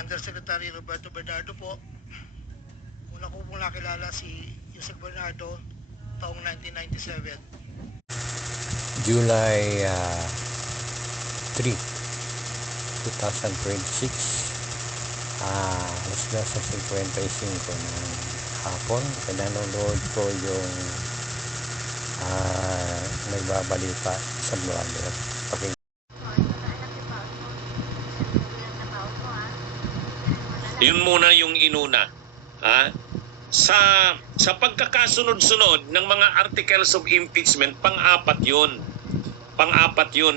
Undersecretary Roberto Bernardo po. Una ko pong nakilala si Yusek Bernardo taong 1997. July 3, 2026, alas 12:55 ng hapon. Pinanonood ko yung nagbabalita sa vlogger. Yun muna yung inuna. Sa pagkakasunod-sunod ng mga articles of impeachment, pang-apat yun.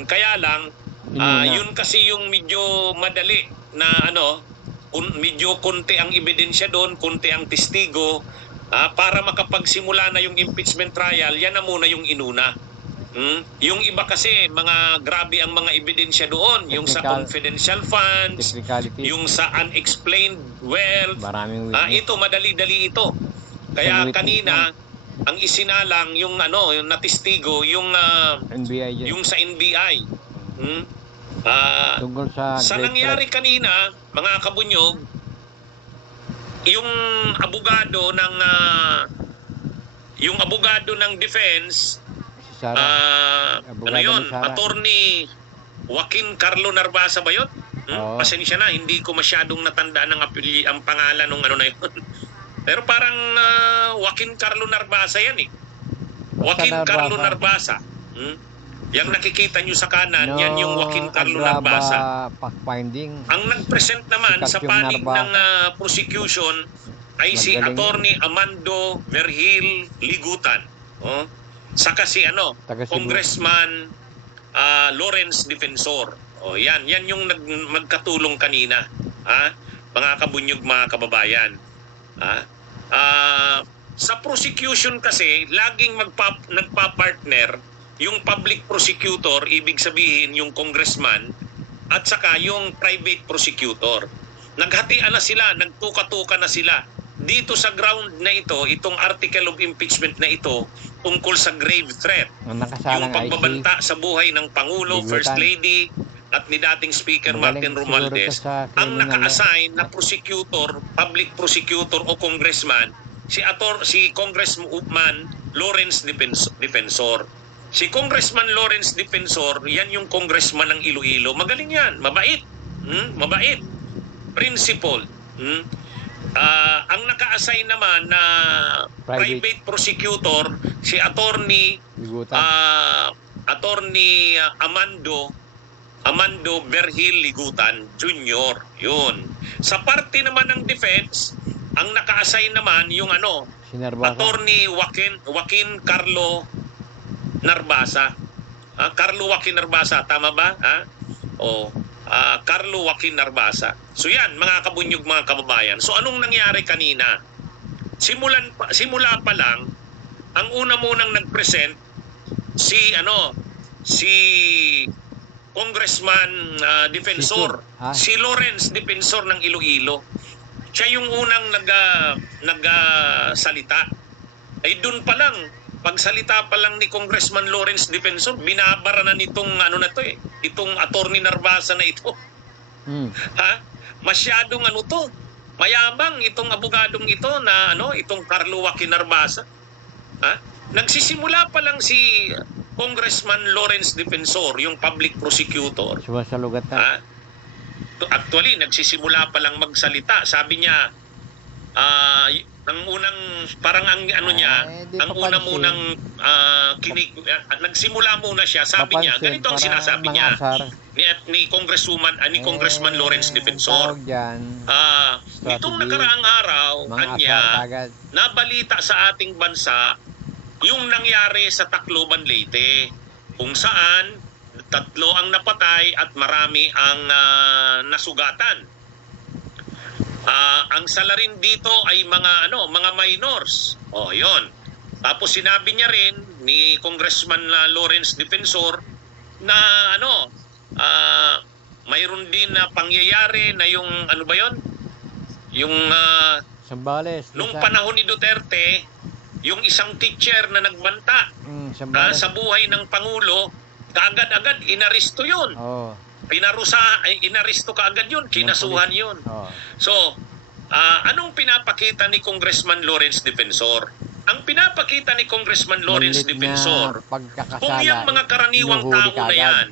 Kaya lang, yun kasi yung medyo madali na medyo konti ang ebidensya doon, konti ang testigo. Para makapagsimula na yung impeachment trial, yan na muna yung inuna. Yung iba kasi, grabe ang mga ebidensya doon. Yung sa confidential funds, yung sa unexplained wealth. Ito, madali-dali ito. Kaya kanina, ang isinalang yung yung natestigo, yung sa NBI. Tungkol sa nangyari kanina, mga kabunyog, yung abogado ng defense, Attorney Joaquin Carlo Narbasa ba yun? Pasensya na, hindi ko masyadong natandaan ang pangalan ng na yun. Pero parang Joaquin Carlo Narbasa yan eh. Joaquin Carlo Narbasa. Yang nakikita nyo sa kanan, yan yung Joaquin Carlo Narbasa. Ang nag-present naman sa panig ng prosecution ay si Attorney Amando Vergil Ligutan. Saka si Congressman Lawrence Defensor. Yan yung magkatulong kanina. Mga kabunyog, mga kababayan. Sa prosecution kasi, laging nagpa-partner yung public prosecutor, ibig sabihin yung congressman, at saka yung private prosecutor. Naghatian na sila, nagtuka-tuka na sila. Dito sa ground na ito, itong article of impeachment na ito, tungkol sa grave threat. Yung pagbabanta sa buhay ng Pangulo, First Lady, at ni dating Speaker Martin Romualdez, ang naka-assign na prosecutor, public prosecutor o congressman, si Congressman Lawrence Defensor. Si Congressman Lawrence Defensor, yan yung congressman ng Iloilo. Magaling yan, mabait. Mabait. Principle. Ang naka-assign naman na private prosecutor, si Attorney Amando Vergil Ligutan Jr. Yun. Sa parte naman ng defense, ang naka-assign naman yung Attorney Joaquin Carlo Narbasa. Carlo Joaquin Narbasa, tama ba? Carlo Joaquin Narbasa. So yan, mga kabunyog, mga kababayan. So anong nangyari kanina? Simula pa lang, ang una munang nag-present si Congressman Defensor, si Lawrence Defensor ng Iloilo. Siya yung unang nagsalita. Ay doon pa lang, pagsalita pa lang ni Congressman Lawrence Defensor, binabara na nitong itong Attorney Narbasa na ito. Masyadong mayabang itong abogadong ito na itong Carlo Joaquin Narbasa. Nagsisimula pa lang si Congressman Lawrence Defensor, yung public prosecutor. Actually, nagsisimula pa lang magsalita. Sabi niya, ang unang parang ang nagsimula muna siya, sabi niya, ganito ang sinasabi niya ni Congressman Lawrence Defensor. Nitong nakaraang araw, nabalita sa ating bansa yung nangyari sa Tacloban, Leyte, kung saan 3 ang napatay at marami ang nasugatan. Ang salarin dito ay mga minors. Yon. Tapos sinabi niya rin ni Congressman Lawrence Defensor na mayroon din na pangyayari na yung yung nung panahon ni Duterte, yung isang teacher na nagbanta sa buhay ng Pangulo, kaagad-agad inaresto yun. inaresto ka agad yun, kinasuhan yun. Oo. So, anong pinapakita ni Congressman Lawrence Defensor? Ang pinapakita ni Congressman Lawrence Malit na Defensor, pagkakasala, kung yung mga karaniwang inuhuli tao ka na agad. yan,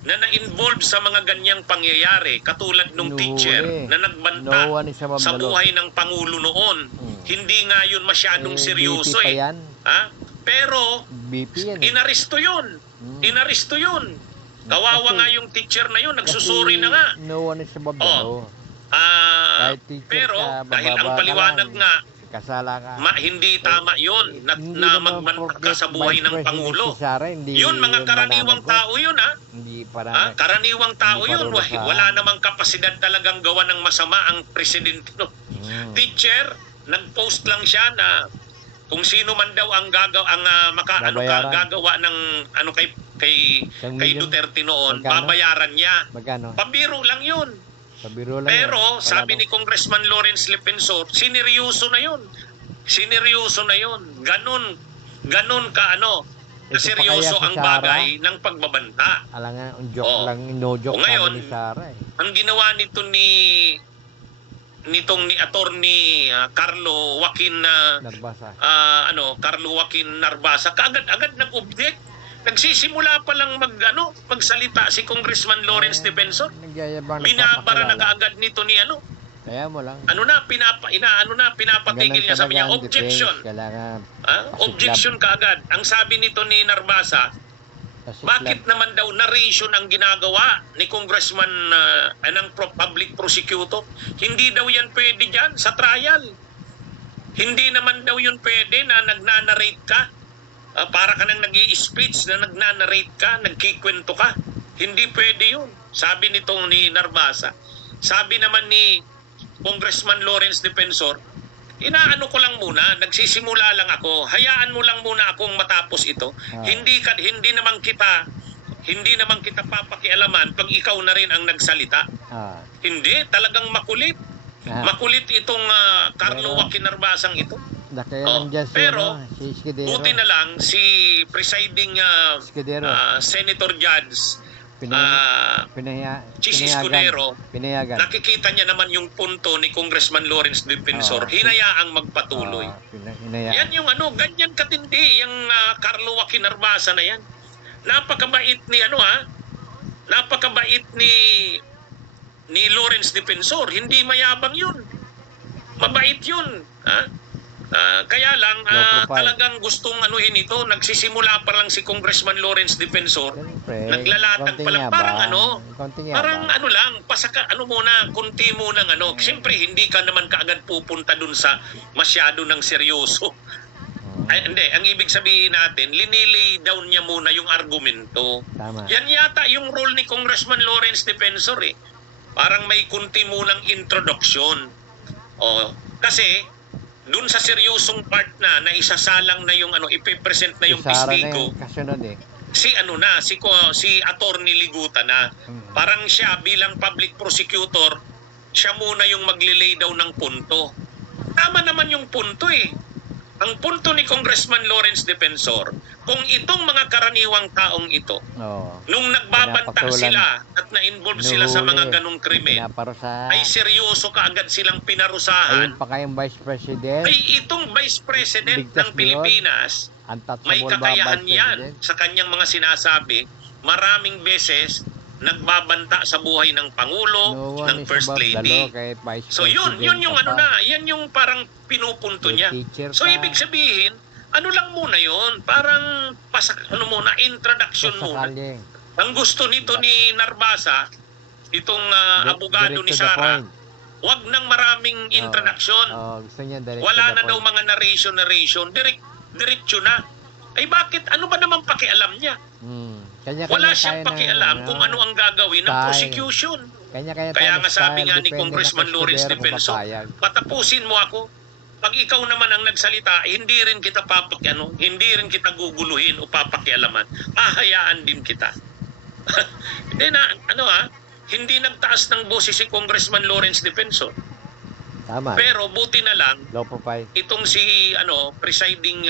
na na-involve sa mga ganyang pangyayari, katulad nung Inuhuli. teacher na nagbanta No one is above sa the law. buhay ng Pangulo noon, hindi nga yun masyadong seryoso BP pa eh. yan. Ha? Pero, BP yan. inaresto yun. Hmm. Inaresto yun. Kawawa Kasi- nga yung teacher na yun, Kasi nagsusuri na nga. no one is above the Oh. law. Kahit teacher Pero, ka, dahil ang bababa ka paliwanag lang, nga, kasala ka. hindi tama yun na, Hindi na naman magbanta ka forget sa buhay Vice ng President Pangulo. si Sara, hindi Yun, mga yun karaniwang mananagot. tao yun ha. Hindi para Karaniwang tao Hindi yun. parurusahan. Wala namang kapasidad talagang gawa ng masama ang presidente. No? Teacher, nag-post lang siya na kung sino man daw ang Babayaran. gagawa ng kay million. Duterte noon, Magkano? babayaran niya. Magkano? Pabiro lang yun. Pabiro lang Pero yan. Wala sabi daw. ni Congressman Lawrence Defensor, sineryoso na yun. Sineryoso na yun. Ganon ka Ito pa seryoso kaya si ang Sara? bagay ng pagbabanta. Alam nga, ang joke Oh. lang, no joke O ngayon, sabi ni Sara eh. Ang ginawa nitong ni attorney Carlo Joaquin Narbasa. Carlo Joaquin Narbasa, kaagad-agad nag-object. Nagsisimula pa lang magsalita si Congressman Lawrence Defensor. Nagyayabang Binabara na nagpapakilala. kaagad nito ni Kaya mo lang. pinapatigil niya, sabi niya, Ganun talaga ang objection. defense. Kailangan Objection kaagad. Ang sabi nito ni Narbasa, pasiklab. bakit naman daw narration ang ginagawa ni Congressman ng public prosecutor? Hindi daw yan pwede dyan sa trial. Hindi naman daw yun pwede na nagnanarrate ka. Para ka nang nag-i-speech na nagnanarrate ka, nagkikwento ka. Hindi pwede yun. Sabi nitong ni Narbasa. Sabi naman ni Congressman Lawrence Defensor, inaano ko lang muna, nagsisimula lang ako, hayaan mo lang muna akong matapos ito. Hindi naman kita papakialaman pag ikaw na rin ang nagsalita. Hindi, talagang makulit. Makulit itong Carlo Joaquin Narbasang ito. Kaya nandiyan si, pero, si Escudero. Buti na lang si presiding Escudero. Senator Judge Chis Escudero, Pinayagan. nakikita niya naman yung punto ni Congressman Lawrence Defensor, hinayaang magpatuloy. Hinayaan. Yan yung ganyan katindi, yung Carlo Joaquin Narbasa na yan. Napakabait ni napakabait ni Lawrence Defensor, hindi mayabang yun. Mabait yun. Kaya lang, Low profile. talagang gustong ito, nagsisimula pa lang si Congressman Lawrence Defensor. Siyempre, Naglalatag pa lang, konting parang yabang. lang, kunti munang Siyempre, hindi ka naman kaagad pupunta dun sa masyado ng seryoso. Ay, hindi, ang ibig sabihin natin, linilay down niya muna yung argumento. Tama. Yan yata yung role ni Congressman Lawrence Defensor eh. Parang may kunti munang introduction. Kasi, dun sa seryosong part na isasalang na yung ipipresent na yung Si Sara na testigo, yung kasunod eh. si Attorney Liguta na. Parang siya bilang public prosecutor, siya muna yung maglilay daw ng punto. Tama naman yung punto eh. Ang punto ni Congressman Lawrence Defensor, kung itong mga karaniwang taong ito, nung nagbabanta Pinapatulan. sila at na-involve sila sa mga Inuhuli. ganong krimen, Pinaparusahan. ay seryoso kaagad silang pinarusahan, Ayun pa kayong Vice President. ay itong Vice President Bigtas ng na yun. Pilipinas, Untouchable may ba, kakayahan Vice yan President? sa kanyang mga sinasabi. Maraming beses nagbabanta sa buhay ng Pangulo, No one ng is First above the law, Lady. kahit Vice So yun President yung ka pa. yan yung parang pinupunto May niya. teacher So ka. ibig sabihin, lang muna yun, parang muna, introduction muna. Sasakali. Ang gusto nito ni Narbasa, itong abogado ni Direct to the Sara, point. wag nang maraming introduction. Gusto niya direct Wala to the na daw point. mga narration, diretso na. Ay bakit? Ano ba naman pakialam niya? Kanya-kanya Wala tayo siyang ng, pakialam kung ano ang gagawin ng style. prosecution. Kanya-kanya Kaya tayo nga ng sabi style, nga ni depende Congressman na Lawrence kung Defensor, papayag. patapusin mo ako. Pag ikaw naman ang nagsalita, hindi rin kita hindi rin kita guguluhin o papakialaman. Hahayaan din kita. Hindi hindi nagtaas ng boses si Congressman Lawrence Defensor. Tama. Pero buti na lang, Low profile. itong si presiding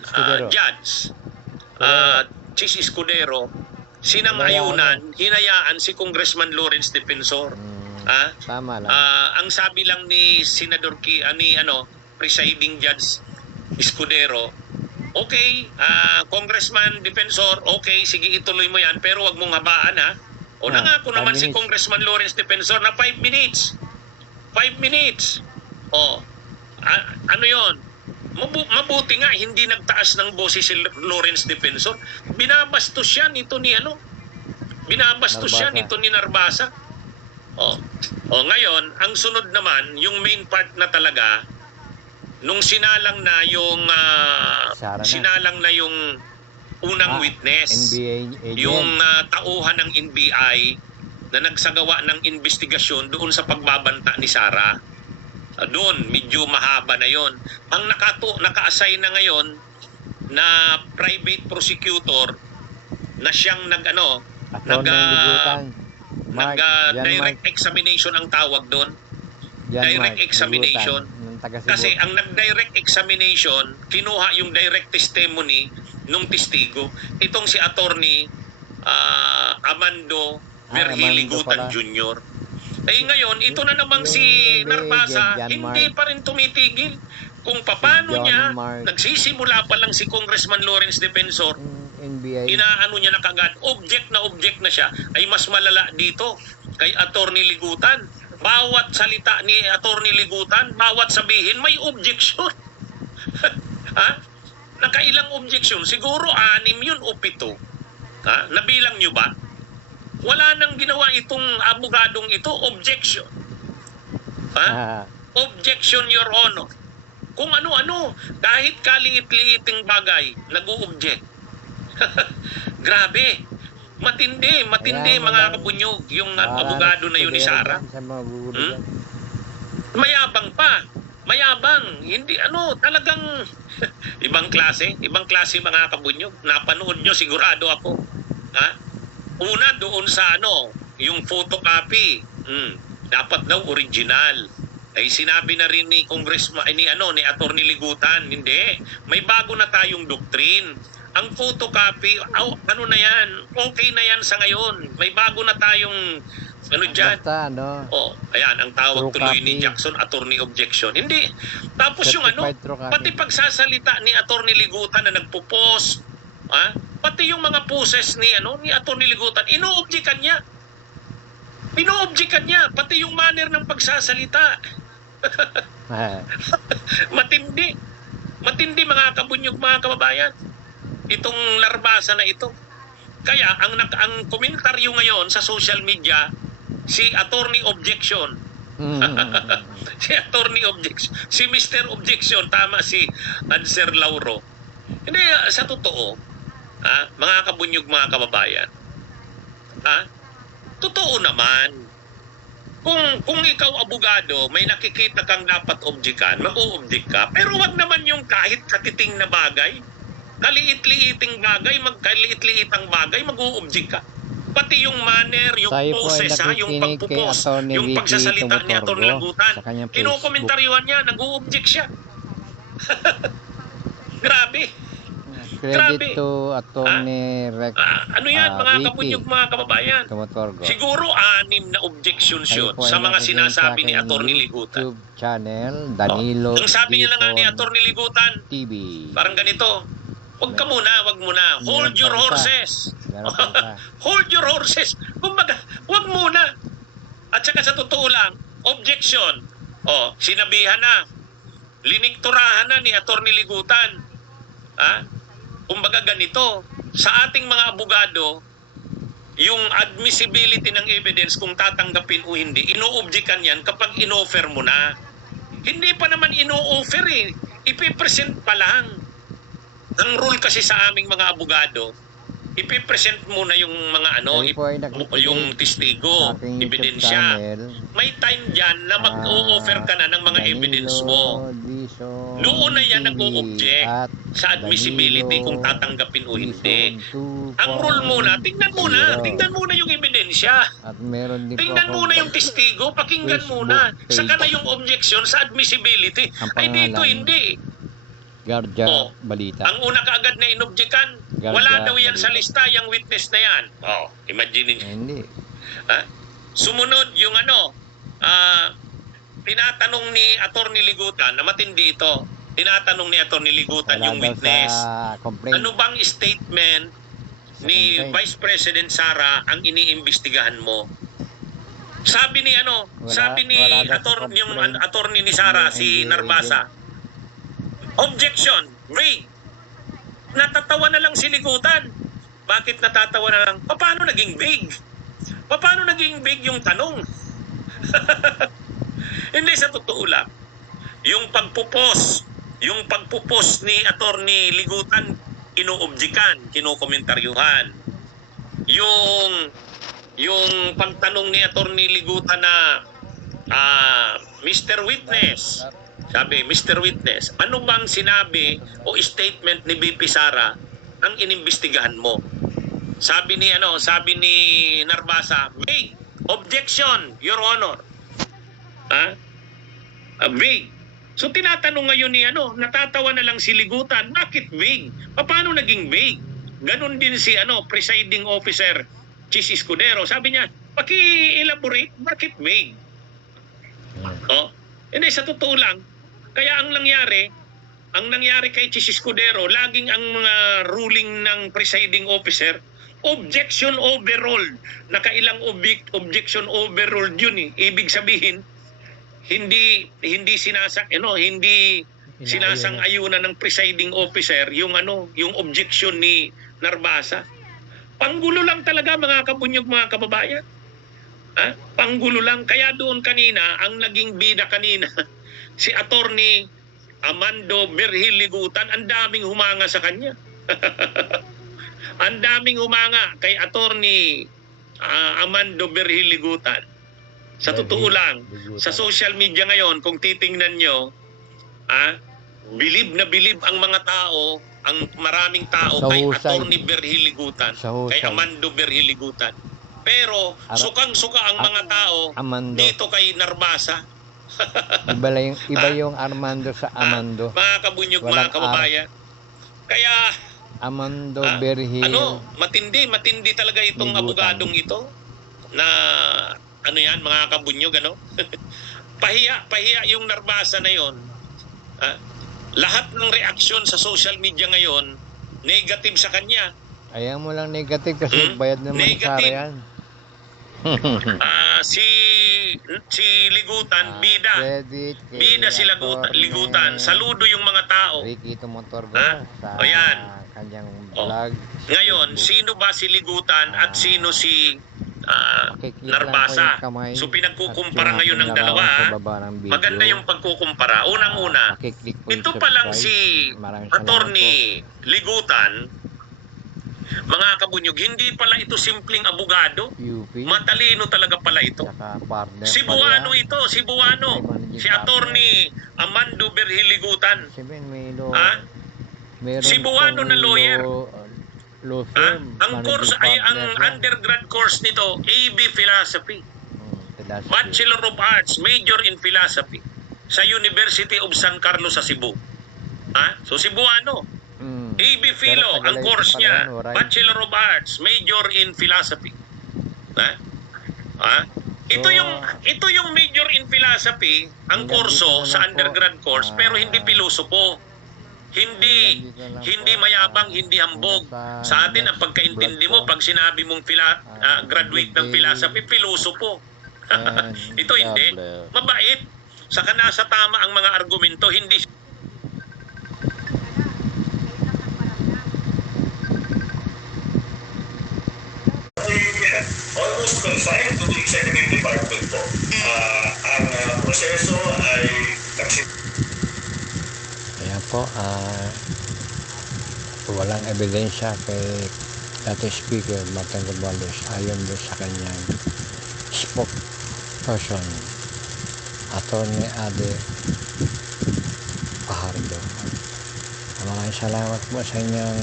Escudero. judge Chis Escudero, sinangayunan, hinayaan si Congressman Lawrence Defensor. Ah, Tama lang. ang sabi lang ni Senador Presiding Judge Escudero, okay, Congressman Defensor, okay, sige ituloy mo yan, pero wag mong habaan ha. O nangako 5 naman si minutes. Congressman Lawrence Defensor na 5 minutes. 5 minutes. O, ano yon? Mabuti nga, hindi nagtaas ng boses si Lawrence Defensor. Binabastos siya nito ni Binabastos siya Narbasa. nito ni Narbasa. Ngayon, ang sunod naman, yung main part na talaga, nung sinalang na yung Sara na. yung unang witness, NBA agent. yung tauhan ng NBI na nagsagawa ng investigasyon doon sa pagbabanta ni Sara. Doon, medyo mahaba na yon. Ang naka-assign na ngayon na private prosecutor na siyang Attorney Ligutan. Mark, Jan direct Mark, examination ang tawag doon. Jan direct Mark examination. Ligutan, ng taga Cebu. Kasi ang nag-direct examination, kinuha yung direct testimony nung testigo. Itong si Attorney Amando Virgili Amando Gutan pala. Jr. Ngayon, ito na namang Yung si Narbasa, Jan hindi Mark. pa rin tumitigil. Kung paano John niya, Mark. nagsisimula pa lang si Congressman Lawrence Defensor, NBA. inaano niya na kagad, object na siya, ay mas malala dito kay Attorney Ligutan. Bawat salita ni Attorney Ligutan, bawat sabihin, may objection. Ha? Nakailang objection? Siguro 6 yun o 7. Ha? Nabilang nyo ba? Wala nang ginawa itong abogadong ito, objection. Ha? Objection, Your Honor. Kung ano-ano, kahit kaliit-liiting bagay, nag-o-object. Grabe. Matindi Kaya mga mabang- kabunyog, yung abogado na yun ni Sara. Sa mga gugulo Hmm? yan. Mayabang pa. Mayabang. Hindi talagang ibang klase mga kabunyog. Napanood nyo sigurado ako. Ha? Una doon sa yung photocopy. Dapat daw original. Ay sinabi na rin ni Congressman ni Attorney Ligutan, hindi. May bago na tayong doctrine. Ang photocopy, ano na yan? Okay na yan sa ngayon. May bago na tayong dyan. Basta Ayan, ang tawag True tuloy ni copy. Jackson, attorney objection. Hindi. Tapos yung Certified true copy. pati pagsasalita ni Attorney Ligutan na nagpo-post, pati yung mga poses ni Attorney Ligutan, ino-objectan niya. Ino-objectan niya, pati yung manner ng pagsasalita. Matindi. Matindi mga kabunyog, mga kababayan. Itong Narbasa na ito. Kaya ang komentaryo ngayon sa social media, si Attorney Objection. Si Attorney Objection. Si Mr. Objection, tama si Answer Lauro. Hindi, sa totoo, mga kabunyog, mga kababayan, totoo naman. Kung ikaw abogado, may nakikita kang dapat objectan, mag-o-object ka. Pero wag naman yung kahit katiting na bagay, kaliit-liiting bagay, kaliit-liitang bagay, mag-o-object ka. Pati yung manner, yung Tayo po ay poses, yung nakikinig kay pagpupos, Attorney yung Vicky pagsasalita ni Tumotorgo Attorney Lagutan, sa kanyang Facebook. kinokomentaryuhan niya, nag-o-object siya. Grabe. Credit to Attorney Rex Ano yan, mga Vicky kabunyog, mga kababayan? Tumotorgo. Siguro 6 na objections Tayo yun po ay sa mga nakikinig sinasabi ni aking Attorney Ligutan. YouTube channel, Danilo Ang sabi niya lang nga ni Dizon Attorney Ligutan, TV. parang ganito, wag muna. Hold Meron your pa isa. horses. Meron pa isa. Hold your horses. Kumbaga, wag muna. At saka sa totoo lang, objection. Sinabihan na. Linikturahan na ni Attorney Ligutan. Kumbaga ganito, sa ating mga abogado, yung admissibility ng evidence kung tatanggapin o hindi, ino-objectan yan kapag in-offer mo na. Hindi pa naman ino-offer ipipresent pa lang. Ang rule kasi sa aming mga abogado, ipipresent muna yung mga Tayo po ay nakikinig yung testigo, sa aking YouTube ebidensya. channel, May time dyan na mag-o-offer ka na ng mga Danilo evidence mo. Dizon Doon na yan TV nag-o-object at sa admissibility Danilo kung tatanggapin o hindi. Dizon Ang rule muna, 2.0. tingnan muna yung ebidensya. At meron din po Tingnan akong muna yung testigo, pakinggan Facebook muna. page. Saka na yung objection sa admissibility. Ang Ay dito pangalan, hindi. Garja Oh. Balita. Ang una kaagad na inobjekan, Garja wala daw yan sa Balita. lista, yung witness na yan. Oh, imagine niyo. Hindi. Ha? Sumunod yung tinatanong ni Attorney Ligutan, na matindi ito, tinatanong ni Attorney Ligutan Wala yung daw witness. sa complaint. Ano bang statement ni complaint. Vice President Sara ang iniimbestigahan mo? Sabi ni sabi ni wala daw sa yung complaint. attorney ni Sara, si Hindi Narbasa. Objection, vague. Natatawa na lang si Ligutan. Bakit natatawa na lang? Paano naging vague? Paano naging vague yung tanong? Hindi, sa totoo lang. Yung pagpupos ni Attorney Ligutan, inuobjekan, kinukomentaryuhan. Yung pagtanong ni Attorney Ligutan na Mr. Witness, sabi, Mr. Witness, ano bang sinabi o statement ni BP Sara ang inimbestigahan mo? Sabi ni Narbasa, vague. Objection, Your Honor. Vague. So tinatanong ngayon ni natatawa na lang si Ligutan, bakit vague? Paano naging vague? Ganon din si presiding officer Chis Escudero. Sabi niya, paki-elaborate, bakit vague? Oh, hindi, sa totoo lang, kaya ang nangyari kay Chis Escudero, laging ang ruling ng presiding officer, objection overruled. Nakailang objection overruled yun eh. Ibig sabihin, hindi sinasang-ayunan ng presiding officer yung objection ni Narbasa. Panggulo lang talaga, mga kabunyog, mga kababayan. Panggulo lang. Kaya doon kanina, ang naging bida kanina, si Attorney Amando Berhil Ligutan, ang daming humanga sa kanya. Ang daming humanga kay Attorney Amando Berhil Ligutan. Sa totoo lang, sa social media ngayon, kung titingnan nyo, bilib na bilib ang mga tao, ang maraming tao Sa kay husay. Attorney Berhil Ligutan, Sa husay. kay Amando Berhil Ligutan. Pero sukang-suka ang mga tao Amando. dito kay Narbasa. Iba yung Armando sa Amando. Mga kabunyog, Walang mga kababayan. Kaya Amando Berhil. matindi talaga itong Ligutan. abogadong ito na mga kabunyog, pahiya yung Narbasa na yon. Lahat ng reaksyon sa social media ngayon negative sa kanya. Ayaw mo lang negative kasi bayad naman sa Negative. yan. Si Ligutan, bida. Bida si Ligutan. Saludo yung mga tao. Ricky Motor Ha? sa O yan. kanyang O, vlog. Ngayon, sino ba si Ligutan at sino si Makikita lang Narbasa? po yung kamay So at pinagkukumpara yung ngayon ng ating dalawa. larawan sa baba ng video. Maganda yung pagkukumpara. Unang-una, Makiklik po yung ito pa lang si subscribe. Maraming salamat Attorney Ligutan, mga kabunyog, hindi pala ito simpleng abogado. po. UP. Matalino talaga pala ito. Saka partner Cebuano pala yan. ito, Cebuano. Ay, managing Si Attorney Amando Berhil Ligutan. Sabihin, may law. Ha? Meron Cebuano pong na lawyer. Law firm. Ang course ay ang undergrad course nito, AB Philosophy. Bachelor of Arts, major in Philosophy sa University of San Carlos sa Cebu. So Cebuano. AB Philo, ang course niya, Bachelor of Arts, major in Philosophy. Ito yung major in Philosophy, ang kurso sa undergrad course, pero hindi pilosopo. Hindi mayabang, hindi hambog. Sa atin, ang pagkaintindi mo, pag sinabi mong graduate ng philosophy, pilosopo. Ito hindi. Mabait. Saka nasa tama ang mga argumento, hindi. Almost confined to the executive department po. Ang proseso ay Ayan po, walang ebidensya kay dating Speaker Martin Romualdez ayon doon sa kanyang spokesperson, Attorney Ade Fajardo. Maraming salamat po sa inyong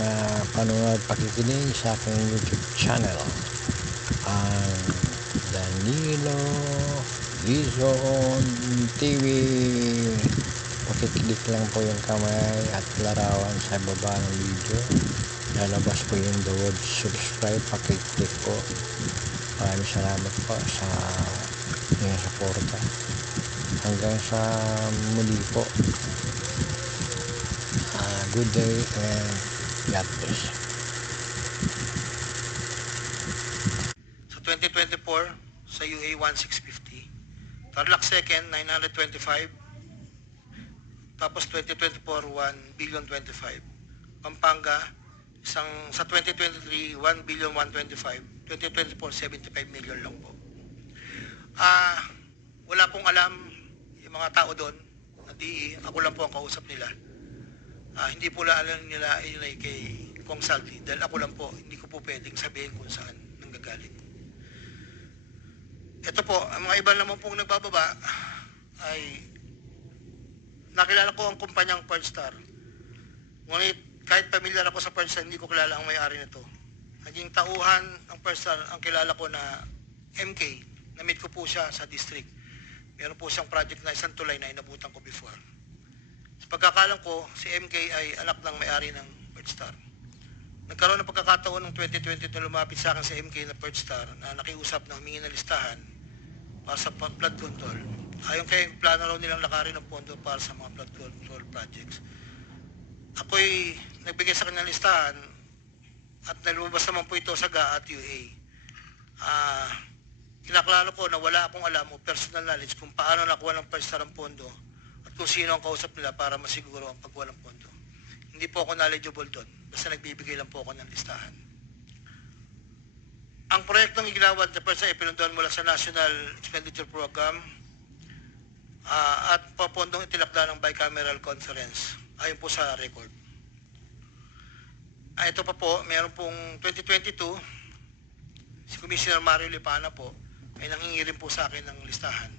panonood, pakikinig sa aking YouTube channel, ang Danilo Gizon TV. pakiclick lang po yung kamay at larawan sa baba ng video. Lalabas po yung the word subscribe, pakiclick po. Maraming salamat po sa inyong suporta. Hanggang sa muli po. Good day and God bless. Sa 2024, sa UA 1650. Tarlac 2nd, 925. Tapos 2024, 1 billion 25. Pampanga, sa 2023, 1 billion 125. 2024, 75 million lang po. Wala pong alam yung mga tao doon na DE. Ako lang po ang kausap nila. Hindi po alam nila yun ay kay Kong Saldi. Dahil ako lang po, hindi ko po pwedeng sabihin kung saan nanggagaling. Ito po, ang mga iba naman pong nagbababa ay nakilala ko ang kumpanyang Pearlstar. Ngunit kahit pamilyar ako sa Pearlstar, hindi ko kilala ang may-ari nito. Naging tauhan ng Pearlstar, ang kilala ko na MK. Na-meet ko po siya sa district. Meron po siyang project na isang tulay na inabutan ko before. Sa pagkakalam ko, si MK ay anak ng may-ari ng Pearlstar. Nagkaroon ng pagkakataon ng 2020 na lumapit sa akin si MK na Pearlstar na nakiusap ng humingi ng listahan para sa flood control. Ayon kay plano raw nilang lakarin ng pondo para sa mga flood control projects. Ako'y nagbigay sa kanya ng listahan at nalumabas naman po ito sa GA at UA. Kinaklaro ko na wala akong alam o personal knowledge kung paano nakuha ng Pearlstar ang pondo at kung sino ang kausap nila para masiguro ang pagkuha ng pondo. Hindi po ako knowledgeable doon, basta nagbibigay lang po ako ng listahan. Ang proyektong iginawa ng Pearlstar ay pinunduan mula sa National Expenditure Program at papondong itinakda ng bicameral conference ayon po sa record. Ito pa po, meron pong 2022, si Commissioner Mario Lipana po ay nanghingi rin po sa akin ng listahan.